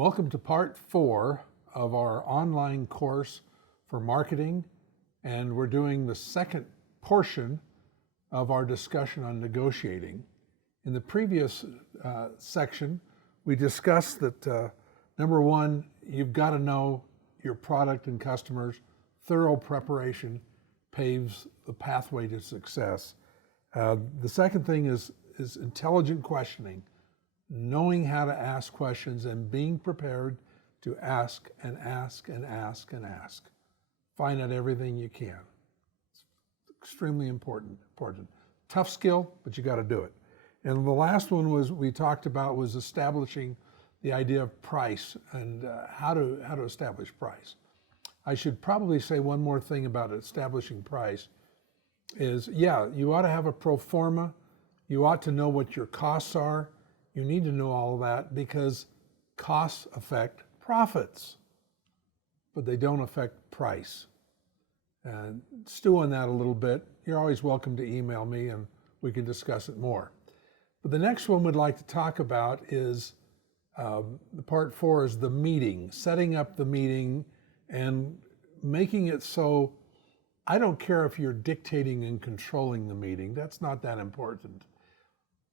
Welcome to part 4 of our online course for marketing, and we're doing the second portion of our discussion on negotiating. In the previous section, we discussed that number one, you've got to know your product and customers. Thorough preparation paves the pathway to success. The second thing is intelligent questioning. Knowing how to ask questions and being prepared to ask and ask and ask and ask. Find out everything you can. It's extremely important. Tough skill, but you got to do it. And the last one we talked about was establishing the idea of price and how to establish price. I should probably say one more thing about establishing price is, you ought to have a pro forma. You ought to know what your costs are. You need to know all of that because costs affect profits, but they don't affect price. And stew on that a little bit. You're always welcome to email me and we can discuss it more. But the next one we'd like to talk about is, the part 4 is the meeting, setting up the meeting and making it so I don't care if you're dictating and controlling the meeting. That's not that important.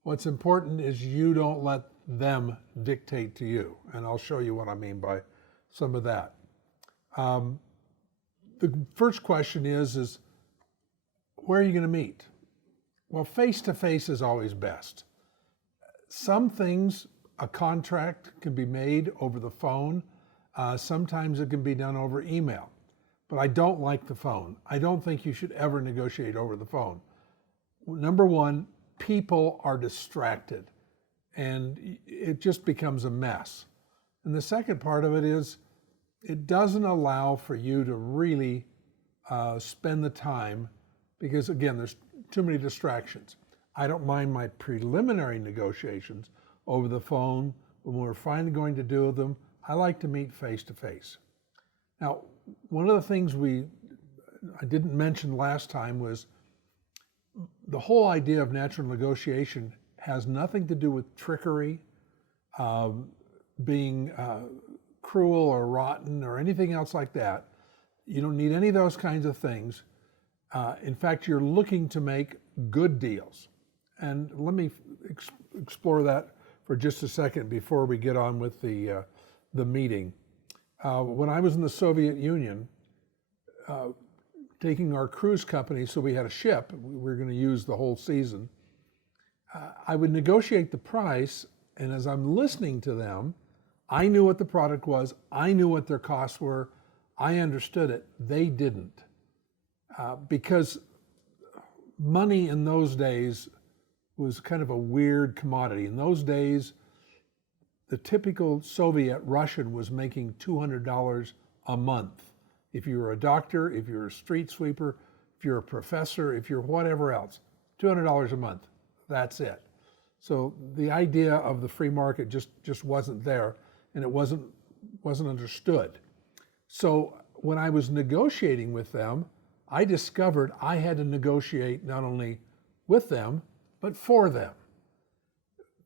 What's important is you don't let them dictate to you. And I'll show you what I mean by some of that. The first question is where are you going to meet? Well, face-to-face is always best. Some things, a contract can be made over the phone. Sometimes it can be done over email. But I don't like the phone. I don't think you should ever negotiate over the phone. Number one, people are distracted and it just becomes a mess. And the second part of it is it doesn't allow for you to really spend the time because, again, there's too many distractions. I don't mind my preliminary negotiations over the phone. When we're finally going to do them, I like to meet face to face. Now, one of the things I didn't mention last time was the whole idea of natural negotiation has nothing to do with trickery, being cruel or rotten or anything else like that. You don't need any of those kinds of things. In fact, you're looking to make good deals. And let me explore that for just a second before we get on with the meeting. When I was in the Soviet Union, taking our cruise company, so we had a ship we were going to use the whole season, I would negotiate the price, and as I'm listening to them, I knew what the product was, I knew what their costs were, I understood it. They didn't. Because money in those days was kind of a weird commodity. In those days, the typical Soviet Russian was making $200 a month. If you were a doctor, if you're a street sweeper, if you're a professor, if you're whatever else, $200 a month, that's it. So the idea of the free market just wasn't there, and it wasn't understood. So when I was negotiating with them, I discovered I had to negotiate not only with them, but for them.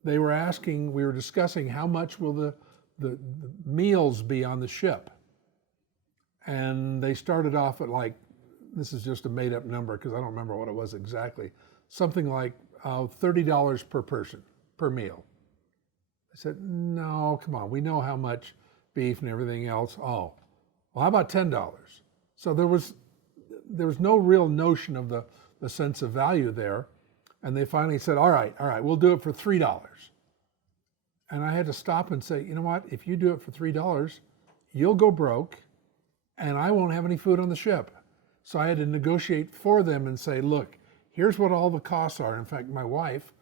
They were asking, we were discussing how much will the meals be on the ship. And they started off at this is just a made up number because I don't remember what it was exactly, something like $30 per person, per meal. I said, no, come on, we know how much beef and everything else. Oh, well, how about $10? So there was no real notion of the sense of value there. And they finally said, all right, we'll do it for $3. And I had to stop and say, you know what, if you do it for $3, you'll go broke and I won't have any food on the ship. So I had to negotiate for them and say, look, here's what all the costs are. In fact, my wife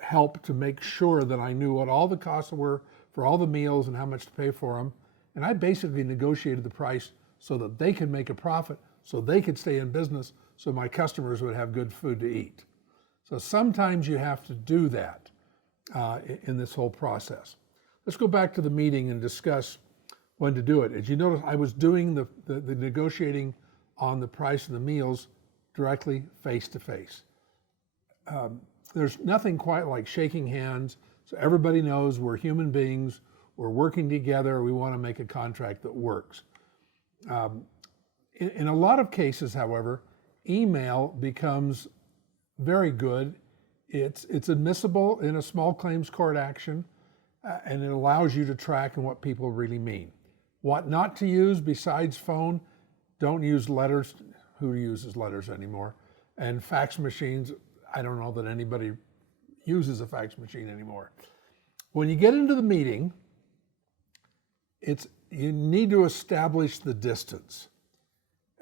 helped to make sure that I knew what all the costs were for all the meals and how much to pay for them. And I basically negotiated the price so that they could make a profit, so they could stay in business, so my customers would have good food to eat. So sometimes you have to do that in this whole process. Let's go back to the meeting and discuss when to do it. As you notice, I was doing the negotiating on the price of the meals directly face to face. There's nothing quite like shaking hands, so everybody knows we're human beings, we're working together, we want to make a contract that works. In a lot of cases, however, email becomes very good. It's admissible in a small claims court action, and it allows you to track and what people really mean. What not to use besides phone, don't use letters. Who uses letters anymore? And fax machines, I don't know that anybody uses a fax machine anymore. When you get into the meeting, you need to establish the distance.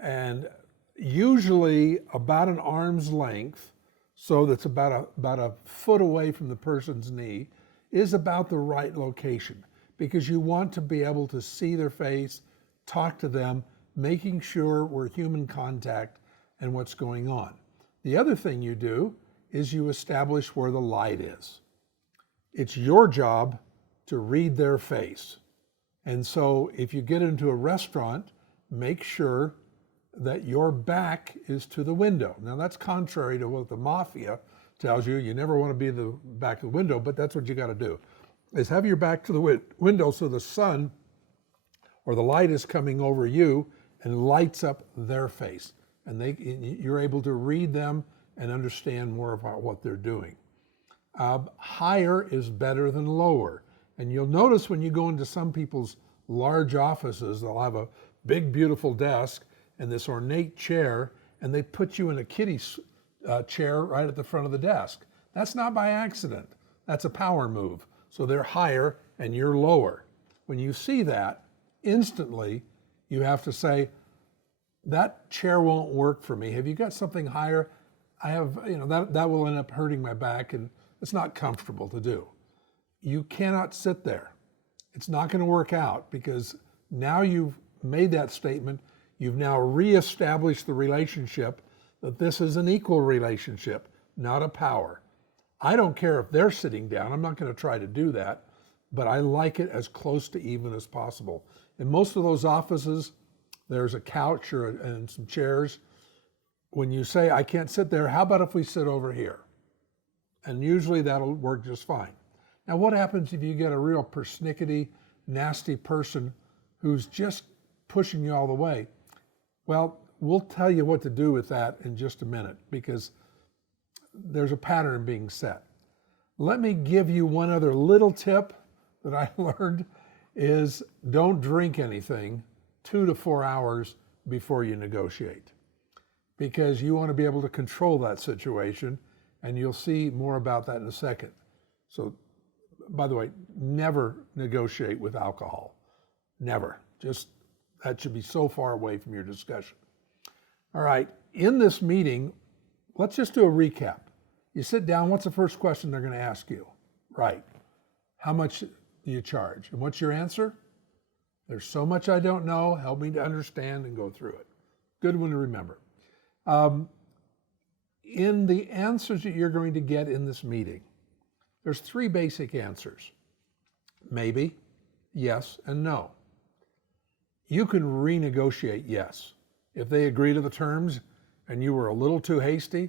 And usually about an arm's length, so that's about a foot away from the person's knee, is about the right location, because you want to be able to see their face, talk to them, making sure we're human contact and what's going on. The other thing you do is you establish where the light is. It's your job to read their face. And so if you get into a restaurant, make sure that your back is to the window. Now that's contrary to what the mafia tells you. You never want to be the back of the window, but that's what you got to do, is have your back to the window so the sun or the light is coming over you and lights up their face. And you're able to read them and understand more about what they're doing. Higher is better than lower. And you'll notice when you go into some people's large offices, they'll have a big, beautiful desk and this ornate chair, and they put you in a kiddie chair right at the front of the desk. That's not by accident. That's a power move. So they're higher and you're lower. When you see that, instantly you have to say, that chair won't work for me. Have you got something higher? I have, that will end up hurting my back, and it's not comfortable to do. You cannot sit there. It's not going to work out, because now you've made that statement. You've now reestablished the relationship, that this is an equal relationship, not a power. I don't care if they're sitting down. I'm not going to try to do that, but I like it as close to even as possible. In most of those offices, there's a couch and some chairs. When you say, I can't sit there, how about if we sit over here? And usually that'll work just fine. Now, what happens if you get a real persnickety, nasty person who's just pushing you all the way? Well, we'll tell you what to do with that in just a minute, because there's a pattern being set. Let me give you one other little tip that I learned is don't drink anything 2 to 4 hours before you negotiate, because you want to be able to control that situation, and you'll see more about that in a second. So, by the way, never negotiate with alcohol. Never. Just, that should be so far away from your discussion. All right, in this meeting, let's just do a recap. You sit down, what's the first question they're going to ask you? Right. How much do you charge? And what's your answer? There's so much I don't know. Help me to understand and go through it. Good one to remember. In the answers that you're going to get in this meeting, there's 3 basic answers. Maybe, yes, and no. You can renegotiate yes. If they agree to the terms and you were a little too hasty,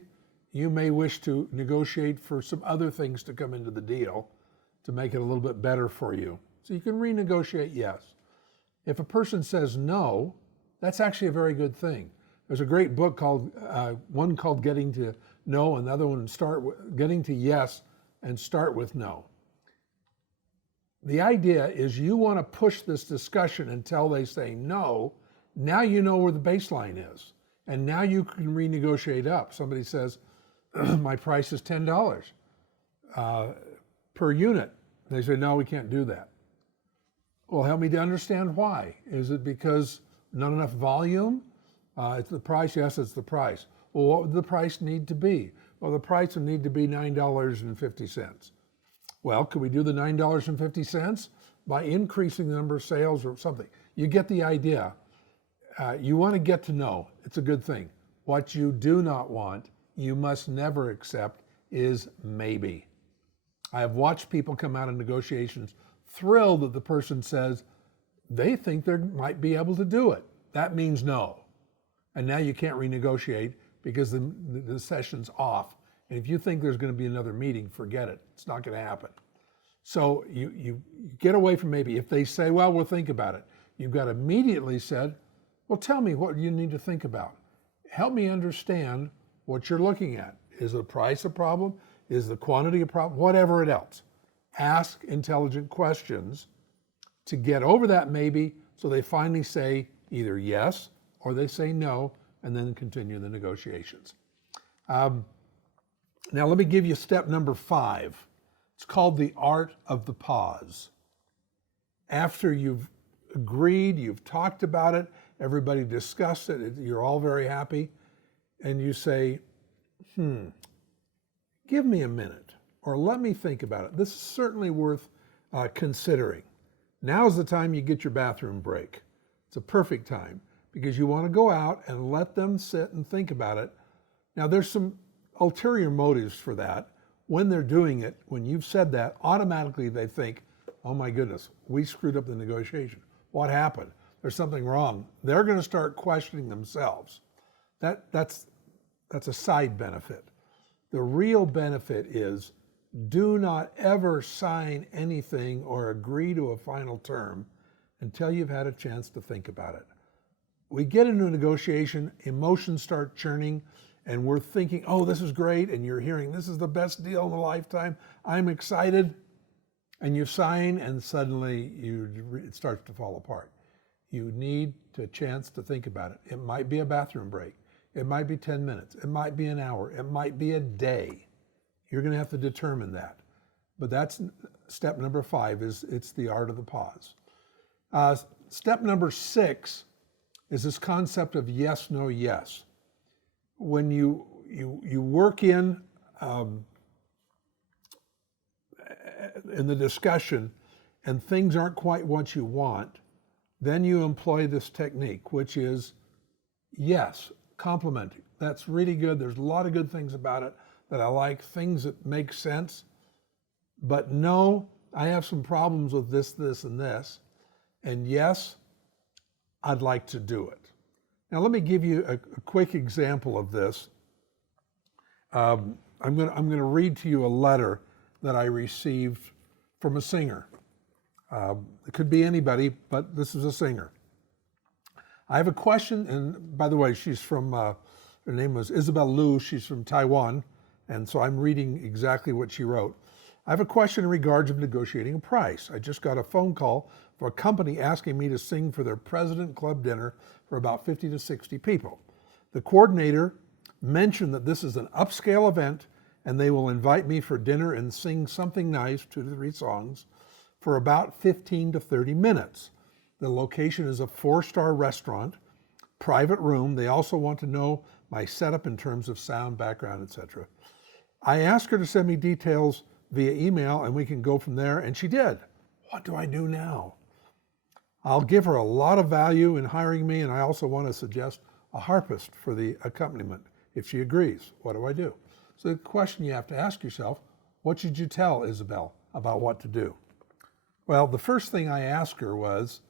you may wish to negotiate for some other things to come into the deal to make it a little bit better for you. So you can renegotiate yes. If a person says no, that's actually a very good thing. There's a great book called, one called Getting to No, and the other one Getting to Yes and Start with No. The idea is you want to push this discussion until they say no. Now you know where the baseline is, and now you can renegotiate up. Somebody says, my price is $10 per unit. They say, no, we can't do that. Well, help me to understand why. Is it because not enough volume? It's the price? Yes, it's the price. Well, what would the price need to be? Well, the price would need to be $9.50. Well, could we do the $9.50 by increasing the number of sales or something? You get the idea. You want to get to know. It's a good thing. What you do not want, you must never accept, is maybe. I have watched people come out of negotiations thrilled that the person says they think they might be able to do it. That means no. And now you can't renegotiate because the session's off. And if you think there's going to be another meeting, forget it. It's not going to happen. So you get away from maybe, if they say, well, we'll think about it, you've got immediately said, well, tell me what you need to think about. Help me understand what you're looking at. Is the price a problem? Is the quantity a problem? Whatever it else. Ask intelligent questions to get over that maybe, so they finally say either yes or they say no, and then continue the negotiations. Now let me give you step number 5. It's called the art of the pause. After you've agreed, you've talked about it, everybody discussed it, you're all very happy, and you say, give me a minute, or let me think about it. This is certainly worth considering. Now's the time you get your bathroom break. It's a perfect time, because you want to go out and let them sit and think about it. Now there's some ulterior motives for that. When they're doing it, when you've said that, automatically they think, oh my goodness, we screwed up the negotiation. What happened? There's something wrong. They're going to start questioning themselves. That's a side benefit. The real benefit is, do not ever sign anything or agree to a final term until you've had a chance to think about it. We get into a negotiation, emotions start churning, and we're thinking, oh, this is great, and you're hearing, this is the best deal in a lifetime, I'm excited, and you sign, and suddenly it starts to fall apart. You need a chance to think about it. It might be a bathroom break. It might be 10 minutes. It might be an hour. It might be a day. You're going to have to determine that. But that's step number 5, it's the art of the pause. Step number 6 is this concept of yes, no, yes. When you work in the discussion and things aren't quite what you want, then you employ this technique, which is yes, complimenting. That's really good. There's a lot of good things about it that I like, things that make sense. But no, I have some problems with this, this, and this. And yes, I'd like to do it. Now let me give you a quick example of this. I'm going to read to you a letter that I received from a singer. It could be anybody, but this is a singer. I have a question, and by the way, she's from, her name was Isabel Liu, she's from Taiwan, and so I'm reading exactly what she wrote. I have a question in regards of negotiating a price. I just got a phone call from a company asking me to sing for their President Club dinner for about 50 to 60 people. The coordinator mentioned that this is an upscale event and they will invite me for dinner and sing something nice, 2 to 3 songs, for about 15 to 30 minutes. The location is a 4-star restaurant, private room. They also want to know my setup in terms of sound, background, etc. I asked her to send me details via email and we can go from there, and she did. What do I do now? I'll give her a lot of value in hiring me, and I also want to suggest a harpist for the accompaniment if she agrees. What do I do? So the question you have to ask yourself, what should you tell Isabel about what to do? Well, the first thing I asked her was,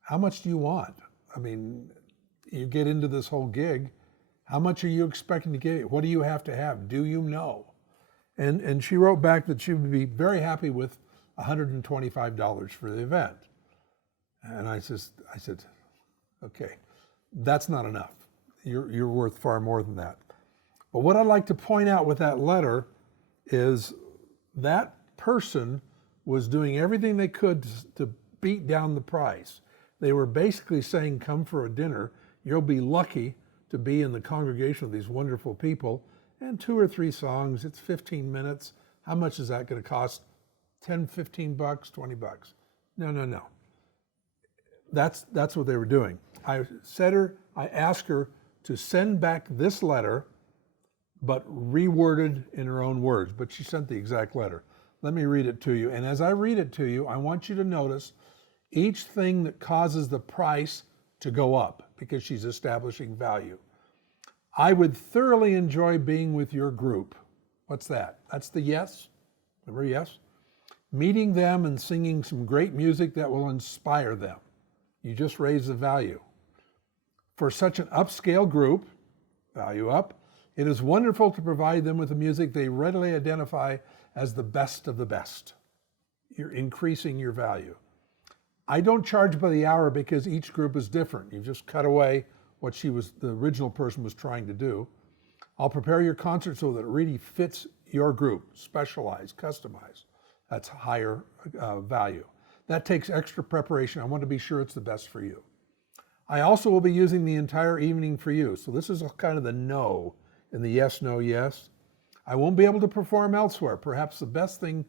how much do you want? I mean, you get into this whole gig, how much are you expecting to get? What do you have to have? Do you know? And she wrote back that she would be very happy with $125 for the event. And I said, okay, that's not enough. You're worth far more than that. But what I'd like to point out with that letter is that person was doing everything they could to beat down the price. They were basically saying, come for a dinner. You'll be lucky to be in the congregation of these wonderful people. And 2 or 3 songs, it's 15 minutes. How much is that going to cost? 10, 15 bucks, 20 bucks. No. That's what they were doing. I asked her to send back this letter, but reworded in her own words, but she sent the exact letter. Let me read it to you. And as I read it to you, I want you to notice each thing that causes the price to go up, because she's establishing value. I would thoroughly enjoy being with your group. What's that? That's the yes. Remember yes? Meeting them and singing some great music that will inspire them. You just raise the value. For such an upscale group, value up, it is wonderful to provide them with the music they readily identify as the best of the best. you're increasing your value. I don't charge by the hour because each group is different. You've just cut away what the original person was trying to do. I'll prepare your concert so that it really fits your group, specialized, customized. That's higher value. That takes extra preparation. I want to be sure it's the best for you. I also will be using the entire evening for you. So this is kind of the no in the yes, no, yes. I won't be able to perform elsewhere. Perhaps the best thing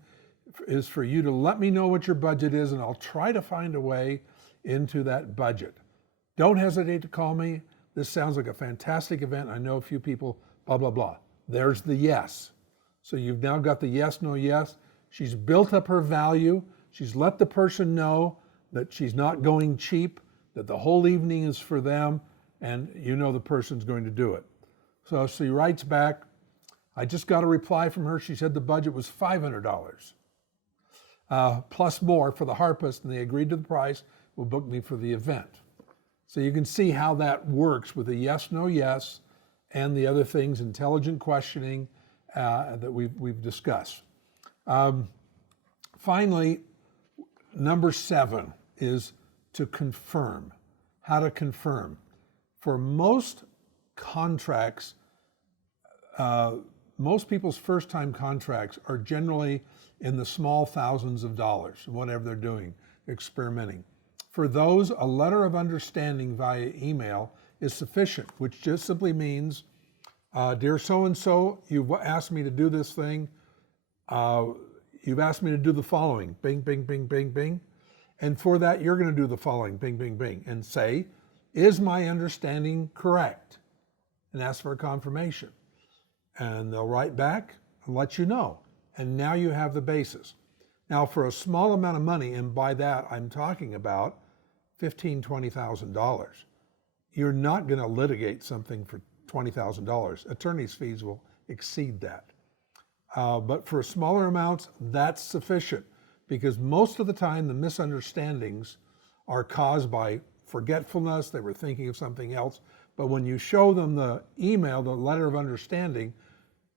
is for you to let me know what your budget is, and I'll try to find a way into that budget. Don't hesitate to call me. This sounds like a fantastic event. I know a few people, blah, blah, blah. There's the yes. So you've now got the yes, no, yes. She's built up her value. She's let the person know that she's not going cheap, that the whole evening is for them, and you know the person's going to do it. So she writes back, I just got a reply from her. She said the budget was $500 plus more for the harpist, and they agreed to the price, will book me for the event. So you can see how that works with a yes, no, yes, and the other things, intelligent questioning that we've discussed. Finally, number 7 is to confirm. How to confirm. For most contracts, most people's first-time contracts are generally in the small thousands of dollars, whatever they're doing, experimenting. For those, a letter of understanding via email is sufficient, which just simply means, dear so-and-so, you've asked me to do this thing. You've asked me to do the following, bing, bing, bing, bing, bing. And for that, you're going to do the following, bing, bing, bing, and say, is my understanding correct? And ask for a confirmation. And they'll write back and let you know. And now you have the basis. Now, for a small amount of money, and by that I'm talking about $15,000, $20,000, you're not going to litigate something for $20,000. Attorney's fees will exceed that. But for smaller amounts, that's sufficient, because most of the time the misunderstandings are caused by forgetfulness. They were thinking of something else. But when you show them the email, the letter of understanding,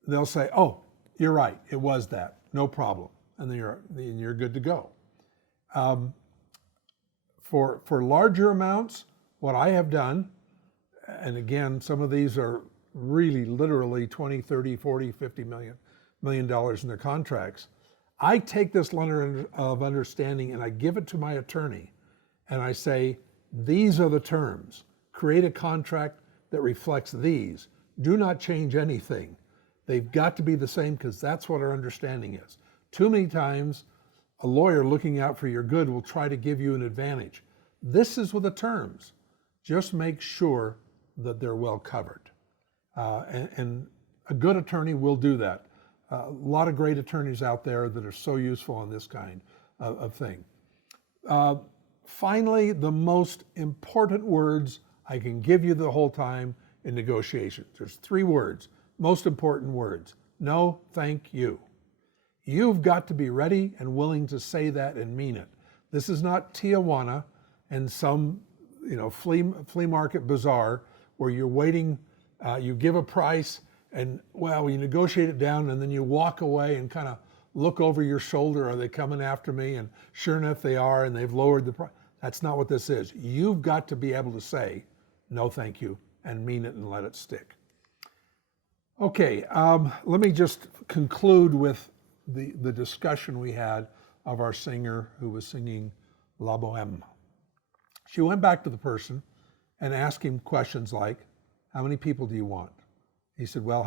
they'll say, oh, you're right, it was that, no problem. And then you're good to go. For larger amounts, what I have done, and again, some of these are really literally 20, 30, 40, 50 million dollars in their contracts. I take this letter of understanding and I give it to my attorney and I say, these are the terms. Create a contract that reflects these. Do not change anything. They've got to be the same, because that's what our understanding is. Too many times, a lawyer looking out for your good will try to give you an advantage. This is with the terms. Just make sure that they're well covered. And a good attorney will do that. A lot of great attorneys out there that are so useful on this kind of thing. Finally, the most important words I can give you the whole time in negotiations. There's 3 words, most important words. No, thank you. You've got to be ready and willing to say that and mean it. This is not Tijuana and some flea market bazaar where you're waiting, you give a price and, well, you negotiate it down and then you walk away and kind of look over your shoulder. Are they coming after me? And sure enough, they are, and they've lowered the price. That's not what this is. You've got to be able to say, no, thank you, and mean it and let it stick. Okay, let me just conclude with the discussion we had of our singer who was singing La Boheme. She went back to the person and asked him questions like, how many people do you want? He said, well,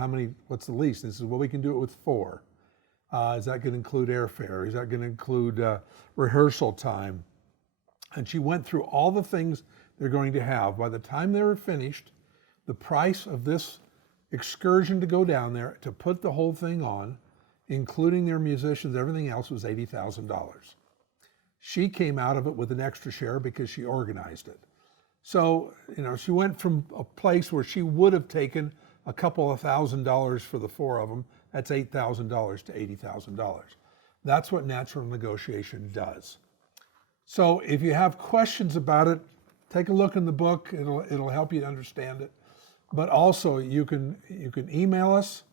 what's the least? And he said, well, we can do it with 4. Is that going to include airfare? Is that going to include rehearsal time? And she went through all the things they're going to have. By the time they were finished, the price of this excursion to go down there, to put the whole thing on, including their musicians, everything else, was $80,000. She came out of it with an extra share because she organized it. So, she went from a place where she would have taken a couple of $1,000s for the 4 of them, that's $8,000 to $80,000. That's what natural negotiation does. So if you have questions about it, take a look in the book. It'll help you to understand it. But also you can email us,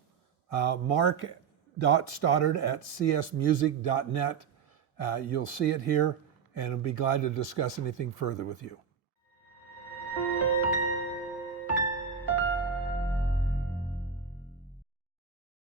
mark.stoddard@csmusic.net, You'll see it here, and I'll be glad to discuss anything further with you.